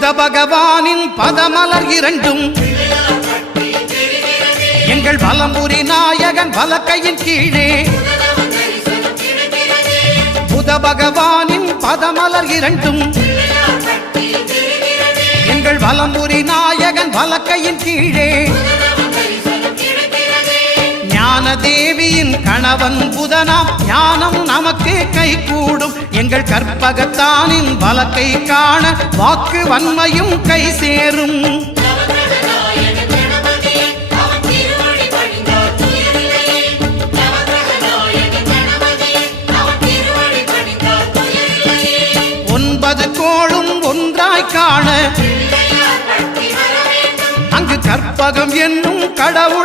புத பகவானின் பதமலர் இரண்டும் எங்கள் வலம்புரி நாயகன் வலக்கையின் கீழே புத பகவானின் பதமலர் இரண்டும் எங்கள் வலம்புரி நாயகன் வலக்கையின் கீழே ஞான தேவியின் கணவன் புதனாம் ஞானம் நமக்கு கை கூடும் எங்கள் கற்பகத்தானின் வலக்கை காண வாக்கு வன்மையும் கை சேரும் ஒன்பது கோளும் ஒன்றாய் காண அங்கு கற்பகம் என்னும் கடவுள்